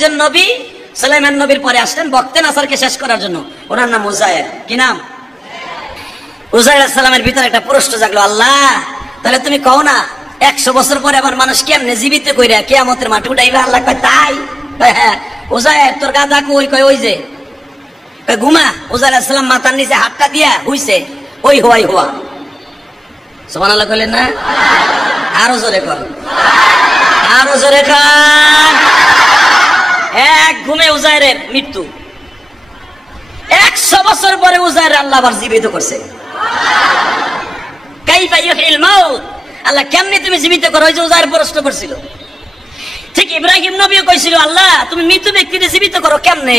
একজন নবী সুলাইমান নবীর পরে আসলেন বক্তে নাসারকে শেষ করার জন্য। ওনার নাম উজায়ের। কি নাম? উজায়ের আলাইহিস সালামের ভিতরে একটা প্রশ্ন জাগলো, আল্লাহ তাহলে তুমি কও না 100 বছর পরে আবার মানুষ কেমনে জীবিত কইরা কিয়ামতের মাঠে উঠাইবে? আল্লাহ কয় তাই? হ্যাঁ। উজায়ের তোর গাদা কই? কয় ওই যে। কয় ঘুমা। উজায়ের আলাইহিস সালাম মাথার নিচে হাতটা দিয়া হইছে, ওই হওয়াই হওয়া। সুবহানাল্লাহ কইলেন না? আরো জোরে কর, আরো জোরে কর। এক ঘুমে উজায়ের মৃত্যু। 100 বছর পরে উজায়ের আল্লাহ আবার জীবিত করছে। কাইফা ইউহিল মাউত, আল্লাহ কেমনে তুমি জীবিত করো? ওই যে উজায়ের প্রশ্ন করছিল। ঠিক ইব্রাহিম নবীও কইছিল, আল্লাহ তুমি মৃত ব্যক্তিকে জীবিত করো কেমনে?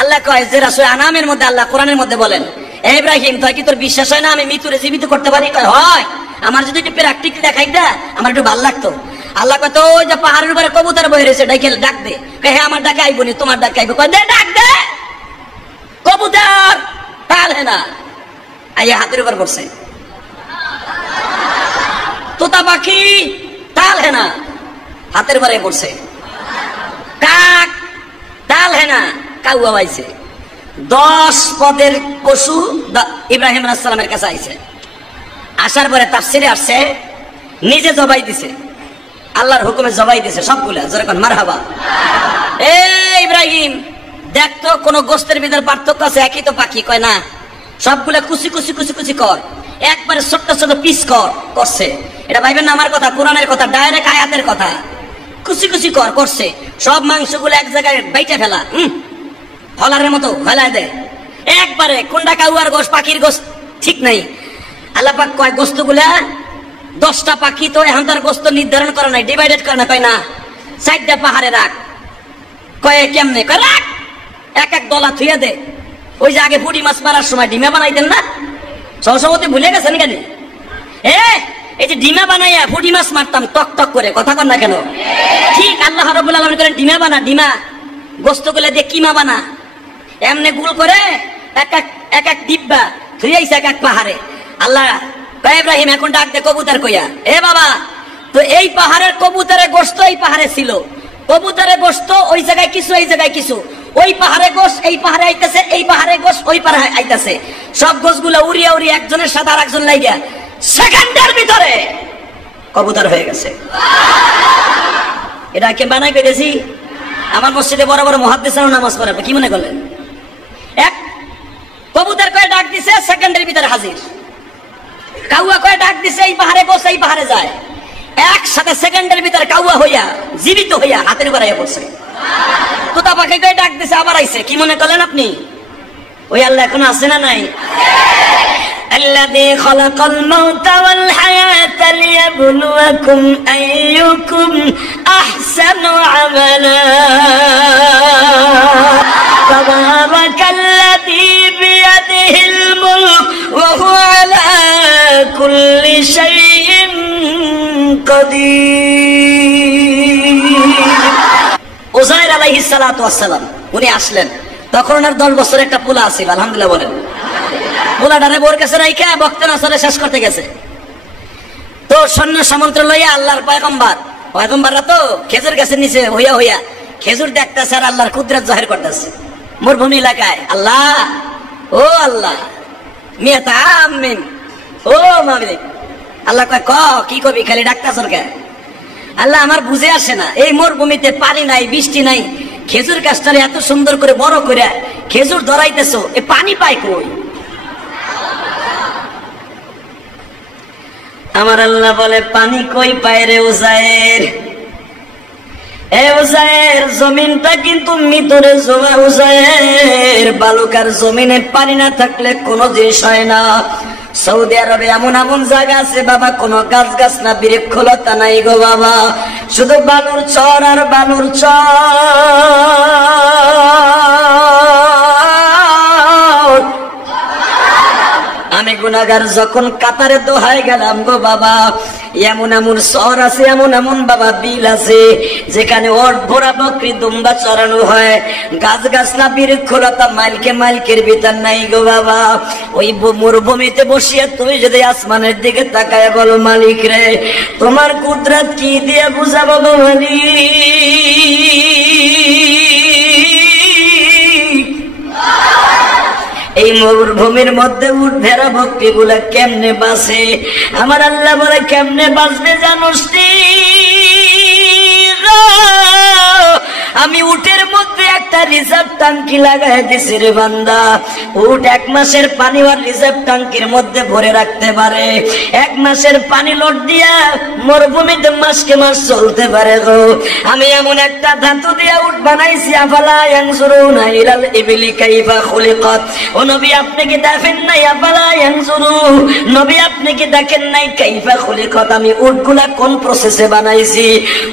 আল্লাহ কয় যে রাসূল আনামের মধ্যে আল্লাহ কোরআনের মধ্যে বলেন, এ ইব্রাহিম তুই কি তোর বিশ্বাস হয় না আমি মৃত্যুরে জীবিত করতে পারি? কয় হয়। আমার যদি একটু প্র্যাকটিক্যাল দেখাইতা আমার একটু ভালো লাগতো। আল্লাহ কয় তো ওই যে পাহাড়ের উপরে কবুতর বসে রয়েছে, ডাক দে। কয় হ্যাঁ আমার ডাকে আইব নি, তোমার ডাকে আইব। কয় দে ডাক দে। কবুতর তাল হে না আইয়া হাতের উপর বসে। তোতা পাখি তাল হে না হাতের উপরে পড়ছে। কাক তাল হে না কাউয়া আইছে। 10 পদের পশু ইব্রাহিম আলাইহিস সালামের কাছে আইছে। আসার পরে তাফসীরে আসছে নিজে জবাই দিছে, আল্লাহর হুকুমে জবাই দিছে সবগুলা। জোরে কোন মারহাবা। এ ইব্রাহিম দেখ তো কোন গোশতের ভিতরে পার্থক্য আছে? একই তো পাখি। কয় না, সবগুলা কুচি কুচি কুচি কুচি কর, একবারে ছোট ছোট পিস কর। করছে। এটা ভাইবেন না আমার কথা, কোরআনের কথা, ডাইরেক্ট আয়াতের কথা। কুচি কুচি কর, করছে। সব মাংসগুলো এক জায়গায় বাইটা ফেলা, হলারের মতো ফেলায় দেয় একবারে। কোনটা কাউয়ার গোশ পাখির গোশ ঠিক নাই। আল্লাহ পাক কয় গোস্তগুলা 10টা পাখি তো এখন তার গোস্ত নির্ধারণ করা নাই, ডিভাইডেড করা না। কয় না 4টা পাহাড়ে রাখ। কয় কেমনে? কয় রাখ, এক এক দলা থুইয়া দে। ওই যে আগে পুঁটি মাছ মারার সময় ডিমা বানাইতেন না, সহসভাপতি ভুলে গেছেন কেন? এই যে ডিমা বানাইয়া পুঁটি মাছ মারতাম টক টক করে, কথা কন না কেন? ঠিক আল্লাহ রাব্বুল আলামিন করেন ডিমা বানা, ডিমা গোস্তগুলা দিয়ে কিমা বানা। এমনি গুল করে এক এক ডিব্বা থুইয়াইছে এক এক পাহাড়ে। আল্লাহ কয় ইব্রাহিম এখন ডাক দে কবুতর কইয়া, এ বাবা তো এই পাহাড়ের কবুতরের গোশত এই পাহাড়ে ছিল, কবুতরের গোশত ওই জায়গায় কিছু এই জায়গায় কিছু, ওই পাহাড়ে গোশ এই পাহাড়ে আইতাছে, এই পাহাড়ে গোশ ওই পাহাড়ে আইতাছে। সব গোশগুলা উড়িয়া উড়িয়া একজনের সাথে আর একজন লাইগা সেকেন্ডের ভিতরে কবুতর হয়ে গেছে। এটা কে বানাই পেরেছি? আমার মসজিদে বড় বড় মুহাদ্দিসরা নামাজ পড়ে, কি মনে করলেন? এক কবুতর কয়ে ডাক দিছে, সেকেন্ডের ভিতরে হাজির। কাউয়া কয়ে ডাক দিছে, এই পাহাড়ে গোশ এই পাহাড়ে যায়। একসাথে সেকেন্ডের ভিতরে কাউয়া হইয়া জীবিত হইয়া হাতের উপর আইয়া পড়ছে। তোতা পাখি কয়ে ডাক দিছে, আবার আইছে। কি মনে করলেন আপনি? ওই আল্লাহ এখন আছে না নাই? الذي خلق الموت والحياة ليبلوكم أيكم أحسن عملا تبارك الذي بيده الملك وهو على كل شيء قدير। উজায়ের আলাইহিস সালাতু ওয়াস সালাম উনি আসলেন, তখন ওনার 10 বছরের একটা পোলা আছিল। আলহামদুলিল্লাহ বলেন। পোলাটারে বোর কাছে রাইখা বক্তে নাসরে শেষ করতে গেছে। তো সৈন্য সামন্ত লইয়া আল্লাহর পয়গম্বররা তো খেজুর গাছের নিচে হইয়া হইয়া খেজুর দেখতেছে আর আল্লাহর কুদরত জাহির করতেছে মরুভূমি এলাকায়। আল্লাহ ও আল্লাহ মিয়াতা আমিন ও মামিন। আল্লাহ কয় ক কি কবি, খালি ডাকতাছ কে? আল্লাহ আমার বুঝে আসে না, এই মরুভূমিতে পানি নাই, বৃষ্টি নাই, খেজুর গাছটারে এত সুন্দর করে বড় করে খেজুর ধরাইতেছো, এ পানি পায় কই? আমার আল্লাহ বলে পানি কই পায় রে উজায়ের? এ উজায়ের জমিনটা কিন্তু মৃতরে জমা। উজায়ের বালুকার জমিনে পানি না থাকলে কোনো জিনিস হয় না। সৌদি আরবে এমন এমন জায়গা আছে বাবা, কোনো গাছ গাছ না বৃক্ষলতা নাই গো বাবা, শুধু বালুর চর আর বালুর চর। আমি গুনাহগার যখন কাতারে দোহায় গেলাম গো বাবা, এমন এমন শহর আছে, এমন এমন বাবা বিল আছে যেখানে ওট ভরা বকরি দুম্বা চড়ানো হয়, গাছ গাছ না বৃক্ষলতা মাইলকের ভিতর নাই গো বাবা। ওই মরুভূমিতে বসিয়া তুমি যদি আসমানের দিকে তাকায় বলো মালিক রে তোমার কুদরত কি দিয়ে বুঝাবো গো মালিক? মরুভূমির মধ্যে উট ভেড়া বকরি গুলা কেমনে বাঁচে? আমার আল্লাহ বলে কেমনে বাঁচবে জানোস? আমি উটের মধ্যে একটা রিজার্ভ ট্যাঙ্কি লাগাই দিছি রে বান্দা। উট 1 মাসের পানি আর রিজার্ভ ট্যাঙ্কির মধ্যে ভরে রাখতে পারে। 1 মাসের পানি লোড দিয়া মরুভূমিতে মাসকে মাস চলতে পারে গো। আমি এমন একটা ধাতু দিয়া উট বানাইছি, আফালা ইয়ানজুরুনা ইলাল ইবলি কাইফা খুলিকাত। ও নবী আপনি কি দেখেন নাই? আফালা ইয়ানজুরু, নবী আপনি কি দেখেন নাই কাইফা খুলিকাত? আমি উটগুলা কোন প্রসেসে বানাইছি।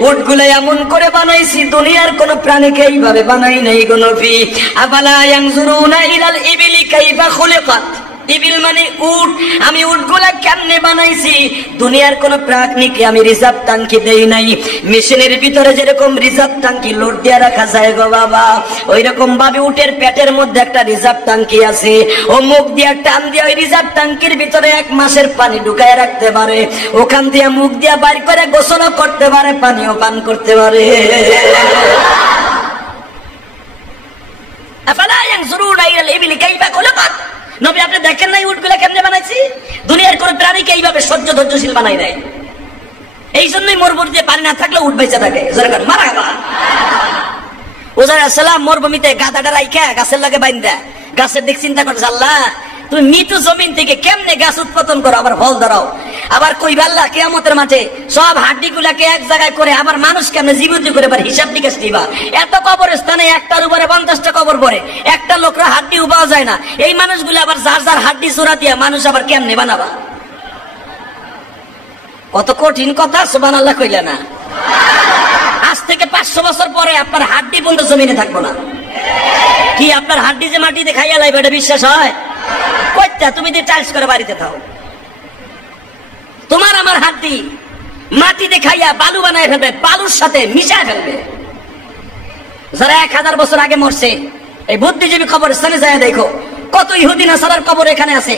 উটগুলা এমন করে বানাইছি দুনিয়ার কোন প্রাণীকে এইভাবে বানাই নাই গো নবী। আফালা ইয়ানজুরুনা ইলাল ইবলি কাইফা খুলিকাত। ইবিল মানে উট। আমি উটগুলা কেমনে বানাইছি? দুনিয়ার কোন প্রাণীকে আমি রিজার্ভ ট্যাঙ্কি দেই নাই। মেশিনের ভিতরে যেরকম রিজার্ভ ট্যাঙ্কি লোড দিয়ে রাখা যায় গো বাবা, ওই রকম ভাবে উটের পেটের মধ্যে একটা রিজার্ভ ট্যাঙ্কি আছে। ও মুখ দিয়ে টান দিয়ে ওই রিজার্ভ ট্যাঙ্কির ভিতরে 1 মাসের পানি ঢুকায় রাখতে পারে। ওখান দিয়ে মুখ দিয়ে বাইর করে গোসলও করতে পারে, পানিও পান করতে পারে। আফালা ইয়ানজুরুনা ইলাল ইবলি কাইফা খুলিকাত। নবী আপনি দেখেন নাই উটগুলা কেমনে বানাইছি? দুনিয়ার কোন প্রাণীকে এইভাবে সহ্য ধৈর্যশীল বানাই নাই। এই জন্যই মরুভূমিতে পানি না থাকলে উট বেঁচে থাকে। মারহাবা। ওজার আসসালাম মরুভূমিতে গাদাটা রাইখা গাছের লাগে বাইন্দা গাছের দিক চিন্তা করছে, আল্লাহ তুমি মৃত জমিন থেকে কেমনে গাছ উৎপাদন করো, আবার ফল ধরাও। আবার কইবা আল্লাহ কিয়ামতের মাঠে সব হাড্ডি গুলাকে এক জায়গায় করে আবার মানুষ কেমনে জীবিত করে আবার হিসাব নিকাশ দিবা। এত কবরস্থানে একটার উপরে 50টা কবর পড়ে, একটা লোকরা হাড্ডি উপাও যায় না। এই মানুষগুলো আবার যার যার হাড্ডি চোরা দিয়া মানুষ আবার কেমনে বানাবা? কত কঠিন কথা, সুবহানাল্লাহ কইলা না? আজ থেকে 500 বছর পরে আপনার হাড্ডি পর্যন্ত জমিনে থাকবো না। কি আপনার হাড্ডি যে মাটিতে খাইয়া লাইবে এটা বিশ্বাস হয়? কইতা তুমি দিয়ে টাইলস করে বাড়িতে থাও, তোমার আমার হাড্ডি মাটিতে খাইয়া বালু বানায় ফেলবে, বালুর সাথে মিশায় ফেলবে। যারা 1000 বছর আগে মরছে, এই বুদ্ধিজীবী কবরস্থানে যায় দেখো কত ইহুদি নাসারার কবর এখানে আছে।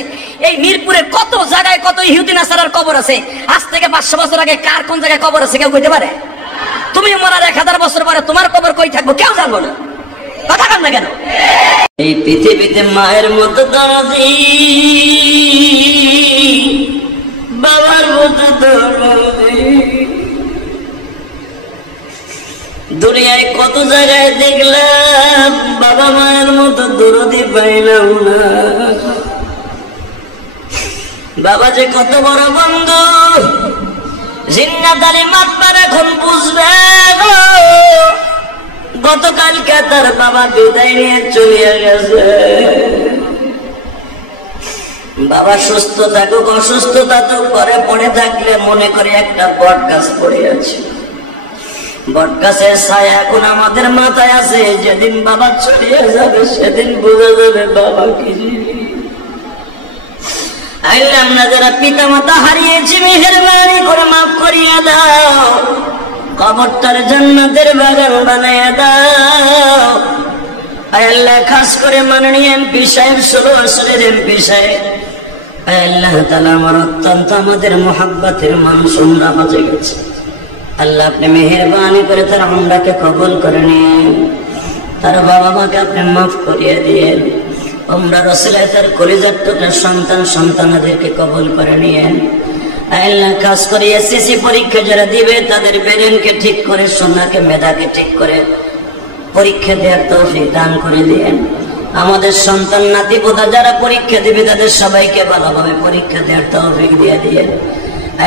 এই মিরপুরে কত জায়গায় কত ইহুদি নাসারার কবর আছে। আজ থেকে 500 বছর আগে কার কোন জায়গায় কবর আছে কেউ কইতে পারে? তুমি মরার 1000 বছর পরে তোমার কবর কই থাকবো কেউ জানবো না। কথা বল না কেন? এই পৃথিবীতে মায়ের মতো দাদি, বাবার মতো দাদি, দুনিয়ায় কত জায়গায় দেখলাম বাবা মায়ের মতো দরদি পাইলাম না। বাবা যে কত বড় বন্ধু জিন্নাত আলী মাতবার এখন বুঝবে গো। গতকালকে তার বাবা বিদায় নিয়ে চলিয়া গেছে। বাবা সুস্থ থাকুক অসুস্থ থাকুক ঘরে পড়ে থাকলে মনে করে একটা বট গাছ পড়ে আছে, বট গাছের ছায়া এখন আমাদের মাথায় আছে। যেদিন বাবা চলিয়ে যাবে সেদিন বোঝা যাবে বাবা কি। আমরা যারা পিতা মাতা হারিয়েছি মেহেরবানি করে মাফ করিয়া দাও, কবরটার জান্নাতের বাগান বানাইয়া দাও। আল্লাহ খাস করে মাননীয় এমপি সাহেব, 16 বছরের এমপি সাহেব, আল্লাহ তাআলা আমার অত্যন্ত আমাদের মোহাব্বতের মানুষ উমরা বাজে গেছে। আল্লাহ আপনি মেহেরবানি করে তার উমরাকে কবুল করে নিন, তার বাবা মাকে আপনি মাফ করিয়ে দিয়েন। উমরার ওসিলায় তার কলিজার টুকরা সন্তান সন্তানাদেরকে কবুল করে নিয়েন। আল্লাহ খাস করে এসএসসি পরীক্ষা যারা দিবে তাদের ব্রেনকে ঠিক করে, সোনাকে মেধাকে ঠিক করে পরীক্ষা দেওয়ার তৌফিক দান করে দিয়েন। আমাদের সন্তান নাতিপোতা যারা পরীক্ষা দিবে তাদের সবাইকে ভালোভাবে পরীক্ষা দেওয়ার তৌফিক দিয়ে দিয়েন।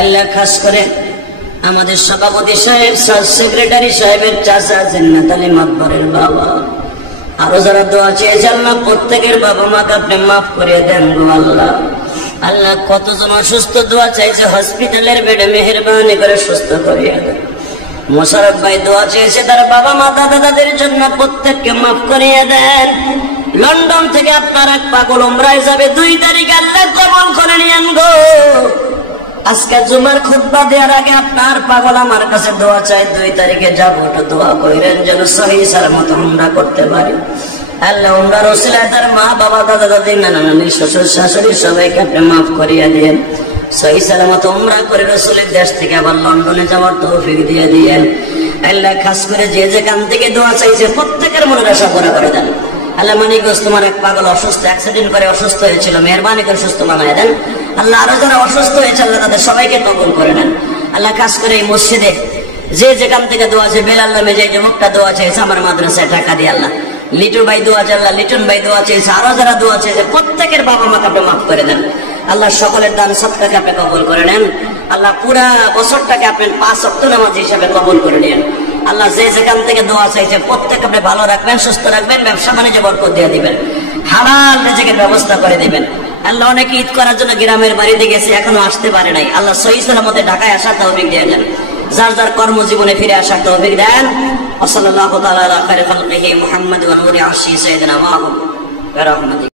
আল্লাহ খাস করে আমাদের সভাপতি সাহেব, সেক্রেটারি সাহেবের চাচা জিন্নাত আলী মাতবরের বাবা, আরো যারা দোয়া চেয়েছে আল্লাহ প্রত্যেকের বাবা মাকে আপনি মাফ করে দেন গো আল্লাহ। আল্লাহ কতজন অসুস্থ দোয়া চাইছে হসপিটালের বেডে, মেহেরবানি করে সুস্থ করিয়া দেন। মোশারফ ভাই দোয়া চেয়েছে তার বাবা মা দাদা দাদের জন্য, প্রত্যেককে মাফ করিয়ে দেন। লন্ডন থেকে আপনার এক পাগল উমরায় যাবে 2 তারিখ, আল্লাহ কবুল করে নিয়েন গো। আজকে জুমার খুতবা দেওয়ার আগে আপনার পাগল আমার কাছে দোয়া চাই, 2 তারিখে যাবো, ওটা দোয়া করেন যেন সহি সালামত উমরা করতে পারি। আল্লাহ উমরার ওসিলায় তার মা বাবা দাদা দাদি নানা নানি শ্বশুর শাশুড়ি সবাইকে আপনি মাফ করিয়া দিয়েন। সহি সালামত উমরা করে রাসূলের দেশ থেকে আবার লন্ডনে যাওয়ার তৌফিক দিয়ে দিয়েন। আল্লাহ খাস করে যে যেখান থেকে দোয়া চাইছে প্রত্যেকের মনের আশা পুরা করে দেন। আল্লাহ মানিকগঞ্জ তোমার এক পাগল অসুস্থ, অ্যাক্সিডেন্ট করে অসুস্থ হয়েছিল, মেহরবানি করে সুস্থ বানায় দেন আল্লাহ। আরো যারা অসুস্থ হয়েছে আল্লাহ তাদের সবাইকে কবুল করে নেন আল্লাহ। কাজ করে এই মসজিদে যে যেখান থেকে দোয়া আছে, বেলাল নামে যে যুবকটা দোয়া চেয়েছে আমার মাদ্রাসায় টাকা দিয়ে আল্লাহ, লিটু ভাই দোয়া চাল্লাহ, লিটন ভাই দোয়া চেয়েছে, আরো যারা দোয়া চেয়েছে প্রত্যেকের বাবা মাকে আপনি মাফ করে দেন আল্লাহ। সকলের দান সবটাকে আপনি কবুল করে নেন আল্লাহ। পুরা বছরটাকে আপনি 5 ওয়াক্ত নামাজ হিসাবে কবুল করে নেন আল্লাহ। যে যেখান থেকে দোয়া চাইছে প্রত্যেক আপনি ভালো রাখবেন, সুস্থ রাখবেন, ব্যবসা বাণিজ্যে বরকত দিয়ে দিবেন, হালাল রিজিকের ব্যবস্থা করে দিবেন আল্লাহ। অনেকে ঈদ করার জন্য গ্রামের বাড়িতে গেছে, এখনো আসতে পারে নাই আল্লাহ। সহিহ সালামতে ঢাকায় আসার তৌফিক দিয়ে দেন, যার যার কর্মজীবনে ফিরে আসার তৌফিক দেন। ওয়া সাল্লাল্লাহু তাআলা আলা খায়রি খালকিহি মুহাম্মাদ ওয়া নূরি আরশিহি সাইয়্যিদিনা ওয়া রাহমাতিহি।